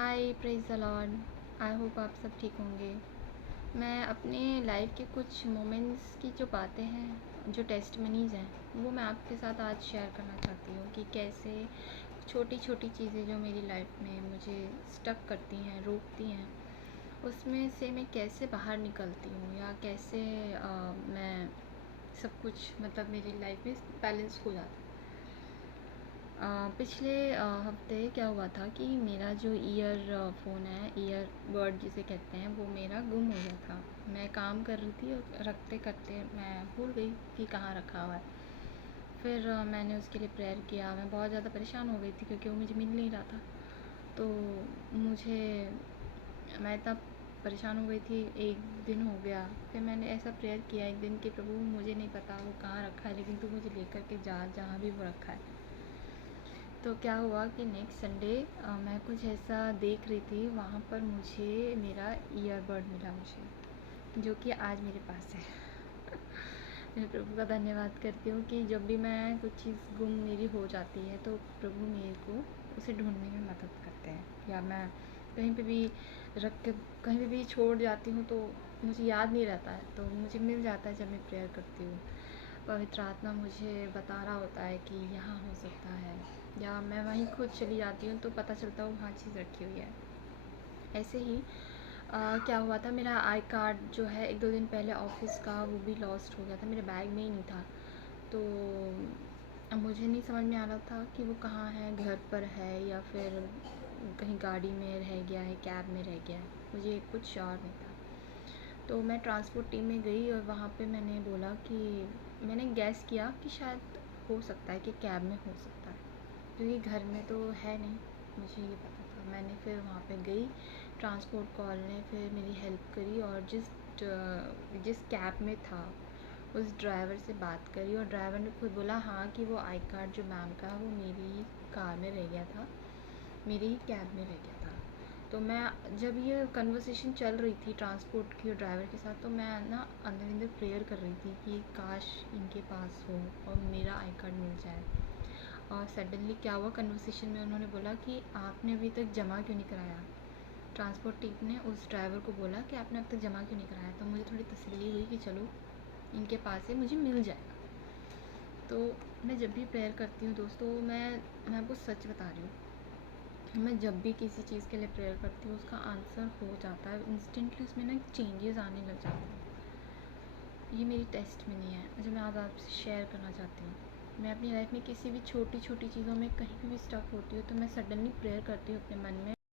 Hi, praise the Lord. I hope आप सब ठीक होंगे। मैं अपने लाइफ के कुछ मोमेंट्स की जो बातें हैं, जो टेस्टमनीज़ हैं, वो मैं आपके साथ आज शेयर करना चाहती हूँ कि कैसे छोटी छोटी चीज़ें जो मेरी लाइफ में मुझे स्टक करती हैं, रोकती हैं, उसमें से मैं कैसे बाहर निकलती हूँ या कैसे मैं सब कुछ मतलब मेरी लाइफ में बैलेंस हो जाता है। पिछले हफ्ते क्या हुआ था कि मेरा जो फ़ोन है, ईयरबड जिसे कहते हैं, वो मेरा गुम हो गया था। मैं काम कर रही थी और रखते करते मैं भूल गई कि कहाँ रखा हुआ है। फिर मैंने उसके लिए प्रेयर किया। मैं बहुत ज़्यादा परेशान हो गई थी क्योंकि वो मुझे मिल नहीं रहा था। तो मुझे मैं इतना परेशान हो गई थी। एक दिन हो गया, फिर मैंने ऐसा प्रेयर किया एक दिन कि प्रभु, मुझे नहीं पता वो कहाँ रखा है, लेकिन तू मुझे लेकर के जा जहाँ भी वो रखा है। तो क्या हुआ कि नेक्स्ट संडे मैं कुछ ऐसा देख रही थी, वहाँ पर मुझे मेरा ईयरबड मिला मुझे, जो कि आज मेरे पास है। मैं प्रभु का धन्यवाद करती हूँ कि जब भी मैं कुछ चीज़ गुम मेरी हो जाती है तो प्रभु मेरे को उसे ढूंढने में मदद करते हैं। या मैं कहीं पे भी रख के कहीं पे भी छोड़ जाती हूँ तो मुझे याद नहीं रहता है, तो मुझे मिल जाता है जब मैं प्रेयर करती हूँ। पवित्र आत्मा मुझे बता रहा होता है कि यहाँ हो सकता है, या मैं वहीं खुद चली जाती हूँ तो पता चलता है वहाँ चीज़ रखी हुई है। ऐसे ही क्या हुआ था, मेरा आई कार्ड जो है 1-2 दिन पहले ऑफिस का, वो भी लॉस्ट हो गया था, मेरे बैग में ही नहीं था। तो अब मुझे नहीं समझ में आ रहा था कि वो कहाँ है, घर पर है या फिर कहीं गाड़ी में रह गया है, कैब में रह गया है, मुझे कुछ श्योर नहीं था। तो मैं ट्रांसपोर्ट टीम में गई और वहाँ पे मैंने बोला कि मैंने गैस किया कि शायद हो सकता है कि कैब में हो सकता है, क्योंकि घर में तो है नहीं, मुझे ये पता था। मैंने फिर वहाँ पे गई, ट्रांसपोर्ट कॉल ने फिर मेरी हेल्प करी और जिस कैब में था उस ड्राइवर से बात करी, और ड्राइवर ने खुद बोला हाँ कि वो आई कार्ड जो मैम का वो मेरी ही कार में रह गया था, मेरी ही कैब में रह गया था। तो मैं जब ये कन्वर्सेशन चल रही थी ट्रांसपोर्ट की और ड्राइवर के साथ, तो मैं ना अंदर अंदर प्रेयर कर रही थी कि काश इनके पास हो और मेरा आई कार्ड मिल जाए। और सडनली क्या हुआ, कन्वर्सेशन में उन्होंने बोला कि आपने अभी तक जमा क्यों नहीं कराया। ट्रांसपोर्ट टीम ने उस ड्राइवर को बोला कि आपने अब तक जमा क्यों नहीं कराया। तो मुझे थोड़ी तसल्ली हुई कि चलो इनके पास से मुझे मिल जाएगा। तो मैं जब भी प्रेयर करती हूँ दोस्तों, मैं आपको सच बता रही हूँ, मैं जब भी किसी चीज़ के लिए प्रेयर करती हूँ उसका आंसर हो जाता है इंस्टेंटली, उसमें ना चेंजेस आने लग जाते हैं। ये मेरी टेस्टमनी है जो मैं आज आपसे शेयर करना चाहती हूँ। मैं अपनी लाइफ में किसी भी छोटी छोटी चीज़ों में कहीं भी स्टक होती हूँ तो मैं सडनली प्रेयर करती हूँ अपने मन में,